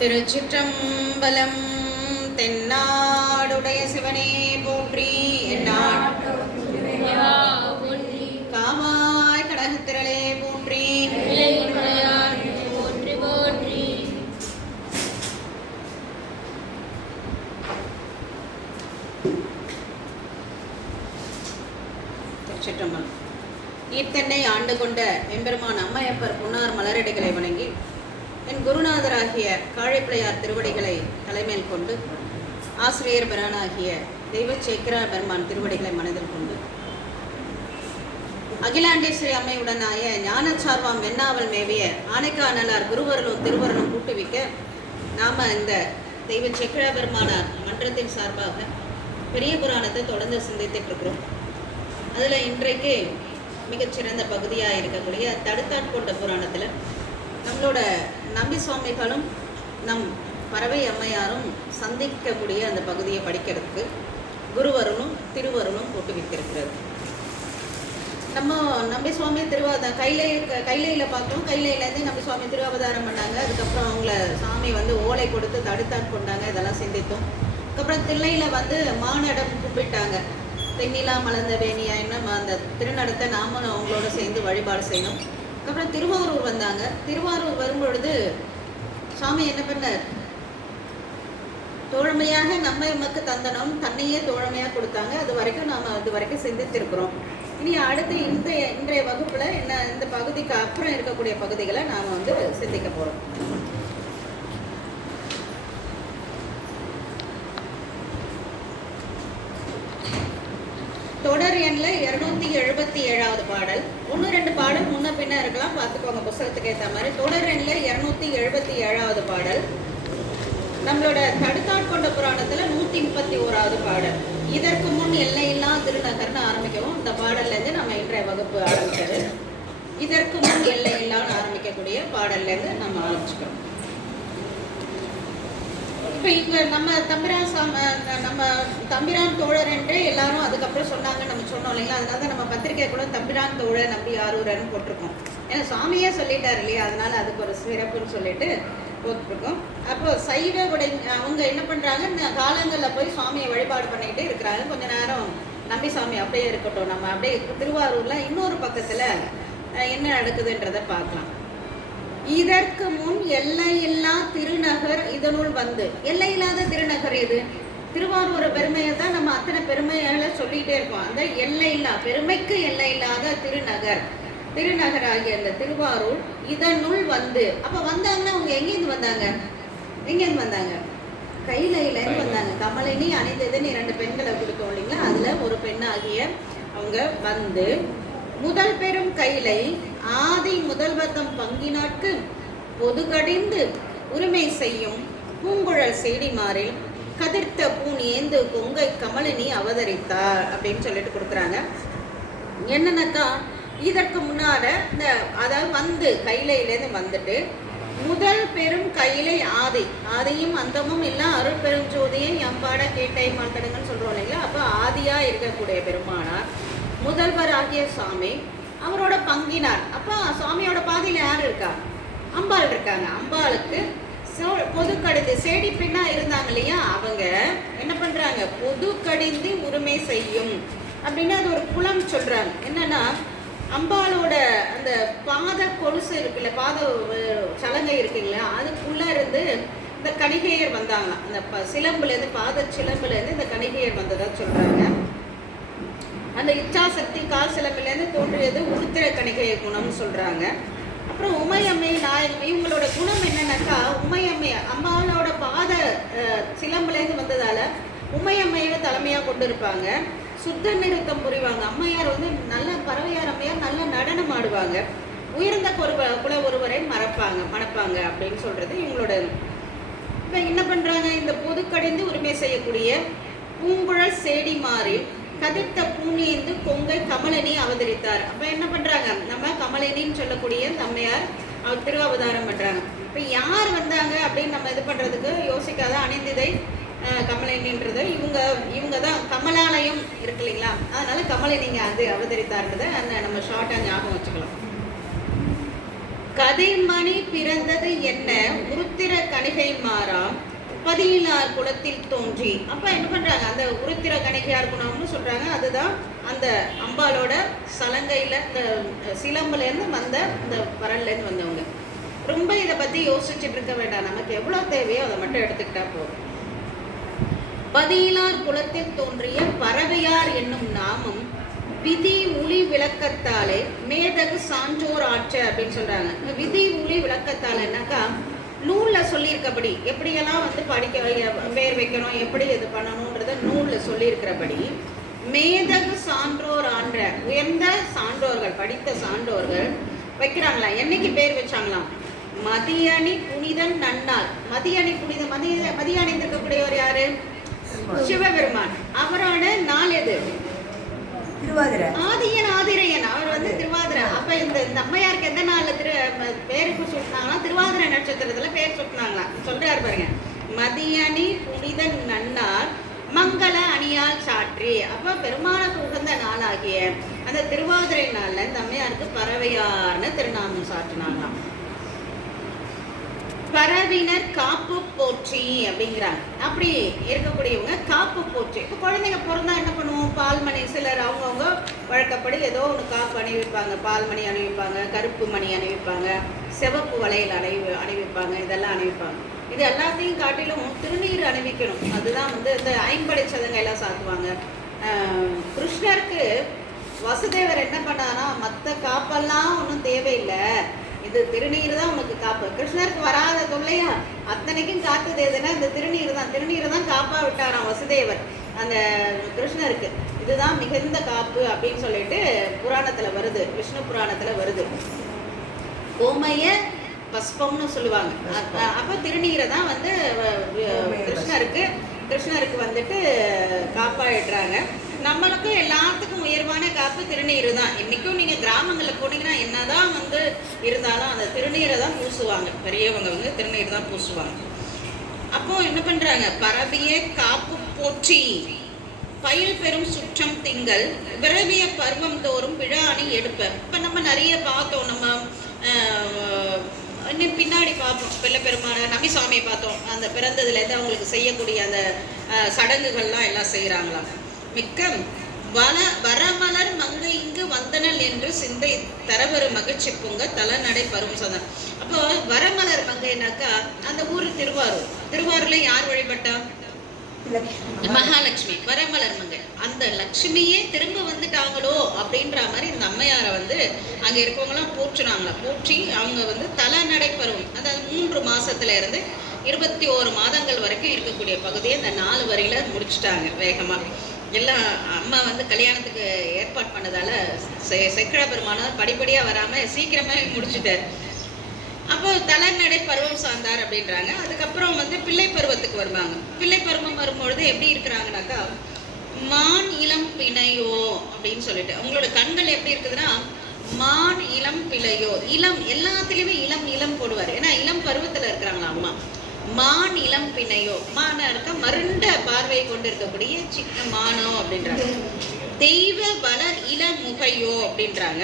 திருச்சிற்றம்பலம் தென்னாடுடைய சிவனே போற்றி காமாய் காவாய் கடகத்திரளே போற்றி. போற்றி போற்றி திருச்சிற்றம்பலம். ஈர்த்தென்னை ஆண்டு கொண்ட எம்பெருமான் அம்மையப்பர் புன்னார் மலரடிகளை வணங்கி என் குருநாதராகிய காழைப்பிள்ளையார் திருவடிகளை தலைமையில் கொண்டு ஆசிரியர் பிரானாகிய தெய்வ சேக்கரா பெருமான் திருவடிகளை மனதில் கொண்டு அகிலாண்டேஸ்வரி அம்மையுடனாய ஞானச்சார்வாம் வெண்ணாவல் மேவிய ஆனைக்கானலார் குருவரலும் திருவரலும் கூட்டுவிக்க நாம் இந்த தெய்வ சேக்கரா பெருமானார் மன்றத்தின் சார்பாக பெரிய புராணத்தை தொடர்ந்து சிந்தித்துட்டு இருக்கிறோம் அதில் இன்றைக்கு மிகச்சிறந்த பகுதியாக இருக்கக்கூடிய தடுத்தாட்கொண்ட புராணத்தில் நம்மளோட நம்பி சுவாமிகளும் நம் பறவை அம்மையாரும் சந்திக்கக்கூடிய அந்த பகுதியை படிக்கிறதுக்கு குருவருணும் திருவருணும் போட்டு வைத்திருக்கிறது நம்ம நம்பி சுவாமி திருவாத கைலை கைலையில் பார்த்தோம். கைலையிலேருந்து நம்பி சுவாமி திருவாவதாரம் பண்ணாங்க. அதுக்கப்புறம் அவங்கள சாமி வந்து ஓலை கொடுத்து தடுத்தாட் கொண்டாங்க. இதெல்லாம் சிந்தித்தோம். அதுக்கப்புறம் தில்லையில் வந்து மானடம் கூப்பிட்டாங்க தென்னிலா மலர்ந்த வேணியா என்ன அந்த திருநடத்தை நாமளும் அவங்களோட சேர்ந்து வழிபாடு செய்யணும். அப்புறம் திருவாரூர் வந்தாங்க. திருவாரூர் வரும்பொழுது சாமி என்ன பண்ணார்? தோழமையாக நம்ம எமக்கு தந்தனம் தன்னையே தோழமையாக கொடுத்தாங்க. அது வரைக்கும் நாம் அது வரைக்கும் சிந்தித்திருக்கிறோம். இனி அடுத்து இந்த இன்றைய வகுப்பில் என்ன இந்த பகுதிக்கு அப்புறம் இருக்கக்கூடிய பகுதிகளை நாம் வந்து சிந்திக்க போகிறோம் தொடர் எண்ணில் இருநூத்தி எழுபத்தி ஏழாவது பாடல். ஒன்று ரெண்டு பாடல் முன்ன பின்ன இருக்கலாம். பார்த்துக்கோங்க புஸ்தகத்துக்கு ஏற்ற மாதிரி. தொடர் ரெண்டில் இரநூத்தி எழுபத்தி ஏழாவது பாடல். நம்மளோட தடுத்தாட்கொண்ட புராணத்தில் நூற்றி முப்பத்தி ஓராவது பாடல். இதற்கு முன் எல்லையில்லா திருநகர்னு ஆரம்பிக்கவும் இந்த பாடல்லேருந்து நம்ம இன்றைய வகுப்பு ஆரம்பிச்சது. இதற்கு முன் எல்லையில்லான்னு ஆரம்பிக்கக்கூடிய பாடல்லேருந்து நம்ம ஆரம்பிச்சுக்கிறோம். இப்போ இங்க நம்ம தம்பிரான் சாம நம்ம தம்பிரான் தோழர் என்று எல்லாரும் அதுக்கப்புறம் சொன்னாங்க நம்ம சொன்னோம் இல்லைங்களா? அதனால தான் நம்ம பத்திரிக்கை கூட தம்பிரான் தோழர் நம்பி ஆரூரன்னு போட்டிருக்கோம். ஏன்னா சாமியே சொல்லிட்டார் இல்லையா? அதனால அதுக்கு ஒரு சிறப்புன்னு சொல்லிட்டு போட்டிருக்கோம். அப்போ சைவ உடை அவங்க என்ன பண்றாங்க? காலங்களில் போய் சுவாமியை வழிபாடு பண்ணிக்கிட்டே இருக்கிறாங்க. கொஞ்ச நேரம் நம்பி சாமி அப்படியே இருக்கட்டும். நம்ம அப்படியே திருவாரூரில் இன்னொரு பக்கத்தில் என்ன நடக்குதுன்றதை பார்க்கலாம். இதற்கு முன் எல்லையில்லா திருநகர் இதனுள் வந்து. எல்லையில்லாத திருநகர் இது திருவாரூர் பெருமையை தான் நம்ம அத்தனை பெருமைகளை சொல்லிட்டே இருக்கோம். அந்த எல்லையில்லா பெருமைக்கு எல்லையில்லாத திருநகர். திருநகராகிய அந்த திருவாரூர் இதனுள் வந்து. அப்ப வந்தாங்கன்னா அவங்க எங்கேருந்து வந்தாங்க? எங்கேருந்து வந்தாங்க? கைலையிலேருந்து வந்தாங்க. கமலினி அணிந்ததுன்னு இரண்டு பெண்களை கொடுத்தோம் இல்லைங்களா? அதுல ஒரு பெண்ணாகிய அவங்க வந்து முதல் பெரும் கைலை ஆதி முதல்வத்தம் பங்கினாட்கு பொதுகடிந்து உரிமை செய்யும் பூங்குழல் சேடிமாரில் கதிர்த்த பூன் ஏந்து கொங்கை கமலினி அவதரித்தார் அப்படின்னு சொல்லிட்டு கொடுக்குறாங்க. என்னன்னாக்கா? இதற்கு முன்னால இந்த அதாவது வந்து கைலையிலேருந்து வந்துட்டு முதல் பெரும் கையிலை ஆதி ஆதியும் அந்தமும் எல்லாம் அருள் பெருஞ்சோதியும் எம்பாட கேட்டை மாட்டடுங்கன்னு சொல்றோம் இல்லைங்களா? அப்போ ஆதியா இருக்கக்கூடிய பெருமானார். முதல்வர் ஆகிய சாமி அவரோட பங்கினார். அப்போ சுவாமியோட பாதையில் யார் இருக்கா? அம்பாள் இருக்காங்க. அம்பாளுக்கு சோ- பொது கடிந்து செடி பின்னா இருந்தாங்க இல்லையா? அவங்க என்ன பண்ணுறாங்க பொது கடிந்து உரிமை செய்யும் அப்படின்னு அது ஒரு குலம் சொல்கிறாங்க என்னன்னா அம்பாளோட அந்த பாத கொலுசு இருக்குல்ல பாத சலங்கை இருக்குங்களா? அதுக்குள்ளே இருந்து இந்த கணிகையர் வந்தாங்க அந்த ப- சிலம்புலேருந்து பாத சிலம்புலேருந்து இந்த கணிகையர் வந்ததாக சொல்கிறாங்க அந்த இச்சாசக்தி கால் சிலம்பிலேருந்து தோன்றியது உருத்திர கணிகைய குணம்னு சொல்கிறாங்க அப்புறம் உமையம்மை நாயகம்மை இவங்களோட குணம் என்னன்னாக்கா உமையம்மை அம்மாவோட பாத சிலம்புலேருந்து வந்ததால் உமையம்மையை தலைமையாக கொண்டு இருப்பாங்க சுத்த நிறுத்தம் புரிவாங்க. அம்மையார் வந்து நல்ல பறவையார் அம்மையார் நல்ல நடனம் ஆடுவாங்க. உயர்ந்த குருவ குல ஒருவரை மறப்பாங்க மணப்பாங்க அப்படின்னு சொல்கிறது இவங்களோட இப்போ என்ன பண்ணுறாங்க இந்த பொது கடிந்து உரிமை செய்யக்கூடிய பூங்குழல் சேடி மாறி கதிர்த்த பூணியந்து கொங்கை கமலனி அவதரித்தார். அப்ப என்ன பண்றாங்க? நம்ம கமலினின்னு சொல்லக்கூடிய தம்மையார் அவர் திருவாவதாரம் பண்றாங்க. இப்ப யார் வந்தாங்க அப்படின்னு நம்ம இது பண்றதுக்கு யோசிக்காத அணிந்திதை கமலினின்றது. இவங்க இவங்க தான் கமலாலயம் இருக்கு இல்லைங்களா? அதனால கமலினிங்க அது அவதரித்தார்ன்றதை அந்த நம்ம ஷார்ட்டாக ஞாபகம் வச்சுக்கலாம். கதைமணி பிறந்தது என்ன? உருத்திர கணிகை மாறாம். பதியிலார் குலத்தில் தோன்றி. அப்ப என்ன பண்றாங்க? அந்த உருத்திர கணிகையார் குணம்னு சொல்றாங்க. அதுதான் அந்த அம்பாலோட சலங்கையில இந்த சிலம்புல இருந்து வந்த இந்த வரல்ல இருந்து வந்தவங்க. ரொம்ப இதை பத்தி யோசிச்சுட்டு இருக்க வேண்டாம். நமக்கு எவ்வளவு தேவையோ அதை மட்டும் எடுத்துக்கிட்டா போதும். பதியிலார் குலத்தில் தோன்றிய பறவையார் என்னும் நாமம் விதி ஒளி விளக்கத்தாலே மேதகு சான்றோர் ஆற்ற அப்படின்னு சொல்றாங்க. இந்த விதி ஒளி விளக்கத்தாலேனாக்கா நூல்ல சொல்லியிருக்கபடி எப்படியெல்லாம் வந்து படிக்க பேர் வைக்கணும் எப்படி இது பண்ணணுன்றத நூல்ல சொல்லியிருக்கிறபடி மேதகு சான்றோர் ஆன்ற உயர்ந்த சான்றோர்கள் படித்த சான்றோர்கள் வைக்கிறாங்களா? என்னைக்கு பேர் வச்சாங்களாம்? மதியணி புனிதன் நன்னாள். மதியணி புனித மதிய மதிய அணிந்திருக்கக்கூடியவர் யாரு? சிவபெருமான். அவரோட நாள் எது? திருவாதிரை. ஆதியன் ஆதிரையன். அவர் வந்து திருவாதிரை. அப்ப இந்த அம்மையாருக்கு எந்த பேருக்கு சுட்டினாங்களாம் திருவாதிரை நட்சத்திரத்துல பேர் சுட்டினாங்களாம் சொல்றாரு பாருங்க. மதியணி புனிதன் நன்னார் மங்கள அணியால் சாற்றி. அப்ப பெருமானுக்கு உகந்த நாளாகிய அந்த திருவாதிரை நாள்ல தம்மையாருக்கு பறவையார்னு திருநாமம் சாற்றினாங்களாம். பறவினர் காப்பு போற்றி அப்படிங்கிறாங்க. அப்படி இருக்கக்கூடியவங்க காப்பு போற்றி. இப்போ குழந்தைங்க பிறந்தா என்ன பண்ணுவோம்? பால்மணி சிலர் அவங்கவுங்க வழக்கப்படி ஏதோ ஒன்று காப்பு அணிவிப்பாங்க. பால்மணி அணிவிப்பாங்க கருப்பு மணி அணிவிப்பாங்க சிவப்பு வளையல் அணி அணிவிப்பாங்க இதெல்லாம் அணிவிப்பாங்க. இது எல்லாத்தையும் காட்டிலும் திருநீர் அணிவிக்கணும். அதுதான் வந்து இந்த ஐம்படை சதங்க எல்லாம் சாத்துவாங்க. கிருஷ்ணருக்கு வசுதேவர் என்ன பண்ணாருன்னா மற்ற காப்பெல்லாம் ஒன்றும் தேவையில்லை. இது திருநீர் தான் உனக்கு காப்பு. கிருஷ்ணருக்கு வராத தொல்லையா? அத்தனைக்கும் காத்தது எதுனா இந்த திருநீர் தான். திருநீர் தான் காப்பா விட்டாராம் வசுதேவர் அந்த கிருஷ்ணருக்கு. இதுதான் மிகுந்த காப்பு அப்படின்னு சொல்லிட்டு புராணத்துல வருது. விஷ்ணு புராணத்துல வருது. கோமய பஸ்பம்னு சொல்லுவாங்க. அப்ப திருநீரை தான் வந்து கிருஷ்ணருக்கு கிருஷ்ணருக்கு வந்துட்டு காப்பாயிடுறாங்க. நம்மளுக்கும் எல்லாத்துக்கும் உயர்வான காப்பு திருநீர் தான். இன்னைக்கும் நீங்க கிராமங்களில் போனீங்கன்னா என்னதான் வந்து இருந்தாலும் அந்த திருநீரை தான் பூசுவாங்க. பெரியவங்க வந்து திருநீர் தான் பூசுவாங்க. அப்போ என்ன பண்றாங்க? பரவிய காப்பு போற்றி பயில் பெரும் சுற்றம் திங்கள் விரவிய பருவம் தோறும் விழா அணி எடுப்ப. இப்ப நம்ம நிறைய பார்த்தோம். நம்ம இன்னும் பின்னாடி பார்ப்போம். பிள்ளை பெருமான நபிசாமியை பார்த்தோம். அந்த பிறந்ததுலேருந்து அவங்களுக்கு செய்யக்கூடிய அந்த சடங்குகள்லாம் எல்லாம் செய்கிறாங்களாம் மிக்க வன வரமலர் மங்கை இங்கு வந்தனல் என்று சிந்தை தரவரு மகிழ்ச்சி பொங்க தலநடை பரும் சொன்னார் அப்போ வரமலர் மங்கைனாக்கா அந்த ஊர் திருவாரூர். திருவாரூர்ல யார் வழிபட்டா? லட்சுமி மகாலட்சுமி. வரமலர் மங்கை. அந்த லட்சுமியே திரும்ப வந்துட்டாங்களோ அப்படின்ற மாதிரி இந்த அம்மையாரை வந்து அங்க இருக்கவங்களாம் போற்றுனாங்களா. போற்றி அவங்க வந்து தலநடை பருவம் அதாவது மூன்று மாசத்துல இருந்து இருபத்தி ஓரு மாதங்கள் வரைக்கும் இருக்கக்கூடிய பகுதியை இந்த நாலு வரையில முடிச்சுட்டாங்க வேகமா. எல்லாம் அம்மா வந்து கல்யாணத்துக்கு ஏற்பாடு பண்ணதால செ- செக்கிழ பெருமானார் படிப்படியாக வராமல் சீக்கிரமே முடிச்சுட்டார். அப்போ தலைநடை பருவம் சார்ந்தார் அப்படின்றாங்க. அதுக்கப்புறம் வந்து பிள்ளை பருவத்துக்கு வருவாங்க. பிள்ளை பருவம் வரும்பொழுது எப்படி இருக்கிறாங்கனாக்கா மான் இளம் பிணையோ அப்படின்னு சொல்லிட்டு அவங்களோட கண்கள் எப்படி இருக்குதுன்னா மான் இளம் பிழையோ இளம் எல்லாத்துலேயுமே இளம் இளம் போடுவார். ஏன்னா இளம் பருவத்தில் இருக்கிறாங்களா அம்மா? மான் இளம் பிணையோ மான இருக்க மருண்ட பார்வையை கொண்டு இருக்கக்கூடிய சின்ன மானோ அப்படின்றாங்க. தெய்வ வளர் இளமுகையோ அப்படின்றாங்க.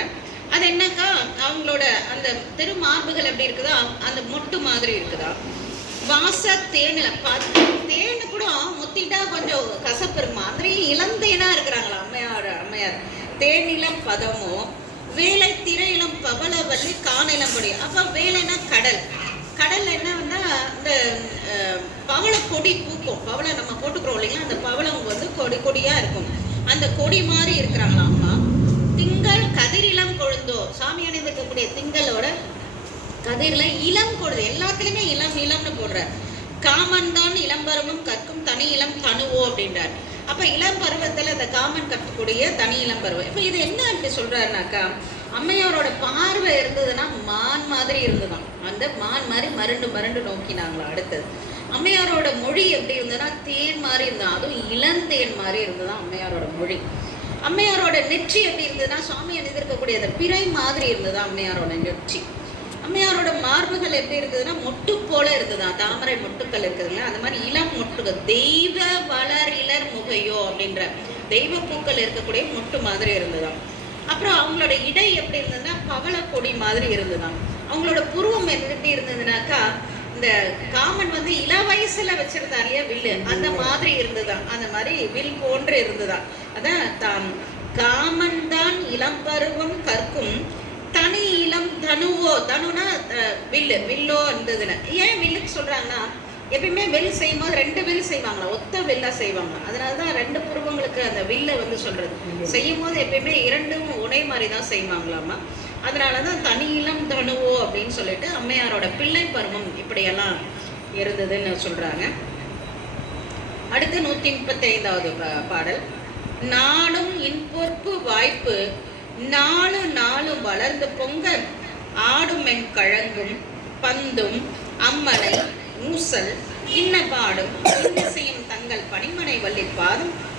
அது என்னக்கா? அவங்களோட அந்த திருமார்புகள் எப்படி இருக்குதா அந்த மொட்டு மாதிரி இருக்குதா? வாச தேனில் பார்த்து தேனு கூட முத்திட்டா கொஞ்சம் கசப்பு மாதிரி இளந்தேனா இருக்கிறாங்களா அம்மையார் அம்மையார்? தேனிலம் பதமோ வேலை திரை இளம் பவளவல்லி காணிலம் கொடி அப்போ வேலைன்னா கடல். கடல் என்ன என்னன்னா இந்த அஹ், பவள கொடி பூக்கும். பவளை நம்ம போட்டுக்கிறோம் இல்லைங்களா? அந்த பவளம் வந்து கொடி கொடியா இருக்கும். அந்த கொடி மாதிரி இருக்கிறாங்களா அம்மா திங்கள் கதிரிலம் கொழுந்தோ. சாமி அணிந்திருக்கக்கூடிய திங்களோட கதிரில் இளம் கொழுது எல்லாத்துலயுமே இளம் இளம்னு போடுறார். காமன் தான் இளம்பருவம் கற்கும் தனி இளம் தனுவோ அப்படின்றார். அப்ப இளம் பருவத்துல அந்த காமன் கற்கக்கூடிய தனி இளம் பருவம். இப்ப இது என்ன இப்படி சொல்றாருனாக்கா அம்மையாரோட பார்வை இருந்ததுன்னா மான் மாதிரி இருந்ததுதான் வந்து மான் மாதிரி மருண்டு மருண்டு நோக்கினாங்களா அடுத்தது. அம்மையாரோட மொழி எப்படி இருந்ததுன்னா தேன் மாதிரி இருந்தா அதுவும் இளந்தேன் மாதிரி இருந்ததுதான் அம்மையாரோட மொழி. அம்மையாரோட நெற்றி எப்படி இருந்ததுன்னா சுவாமி அணிந்திருக்கக்கூடிய அந்த பிறை மாதிரி இருந்ததா அம்மையாரோட நெற்றி. அம்மையாரோட மார்புகள் எப்படி இருந்ததுன்னா மொட்டு போல இருந்ததா தாமரை மொட்டுக்கள் இருக்குதுங்களா அந்த மாதிரி இளம் மொட்டுகள். தெய்வ வளர் இளர் முகையோ அப்படின்ற தெய்வ பூக்கள் இருக்கக்கூடிய மொட்டு மாதிரி இருந்ததாம் அப்புறம் அவங்களோட இடை எப்படி இருந்ததுன்னா பவள கொடி மாதிரி இருந்ததாம் அவங்களோட புருவம் எப்படி இருந்ததுனாக்கா இந்த காமன் வந்து இள வயசுல வச்சிருந்தார் இல்லையா வில்லு? அந்த மாதிரி இருந்துதான் அந்த மாதிரி வில் போன்று இருந்துதான் அதான் தாம். காமன் தான் இளம் பருவம் கற்கும் தனி இளம் தனுவோ தனுனா வில்லு. வில்லோ இருந்ததுன்னு. ஏன் வில்லுக்கு சொல்றாங்கன்னா எப்பயுமே வில் செய்யும்போது ரெண்டு வில் செய்வாங்களா? ஒத்த வில்லா செய்வாங்க அதனால தான் ரெண்டு புருவங்களுக்கு அந்த வில்லை வந்து சொல்றது. செய்யும் போது எப்பயுமே இரண்டும் ஒரே மாதிரி தான் செய்வாங்களாமா? அதனால தான் தனி இளம் தனுவோ அப்படின்னு சொல்லிட்டு அம்மையாரோட பிள்ளை பருவம் இப்படியெல்லாம் இருந்ததுன்னு சொல்றாங்க. அடுத்து நூத்தி முப்பத்தி ஐந்தாவது பாடல். நாளும் இன்பொற்பு வாய்ப்பு நாலு நாளும் வளர்ந்து பொங்க ஆடும் என் கழங்கும் பந்தும் அம்மனை ஊசல் இன்ன பாடும் செய்யும் தங்கள் பணிமனை வள்ளி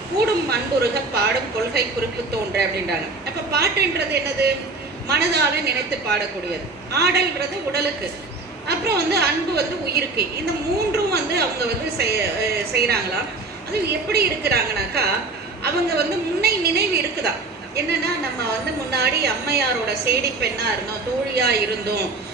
கூடும் அன்புருக பாடும் கொள்கை குறிப்பு தோன்ற அப்படின்றாங்க. அப்ப பாட்டுன்றது என்னது? மனதால நினைத்து பாடக்கூடியது. ஆடல்ன்றது உடலுக்கு. அப்புறம் வந்து அன்பு வந்து உயிருக்கு. இந்த மூன்றும் வந்து அவங்க வந்து செய்ய அஹ் அது எப்படி இருக்கிறாங்கனாக்கா அவங்க வந்து முன்னை நினைவு இருக்குதா? என்னன்னா நம்ம வந்து முன்னாடி அம்மையாரோட சேடி பெண்ணாக இருந்தோம் தோழியா இருந்தோம்.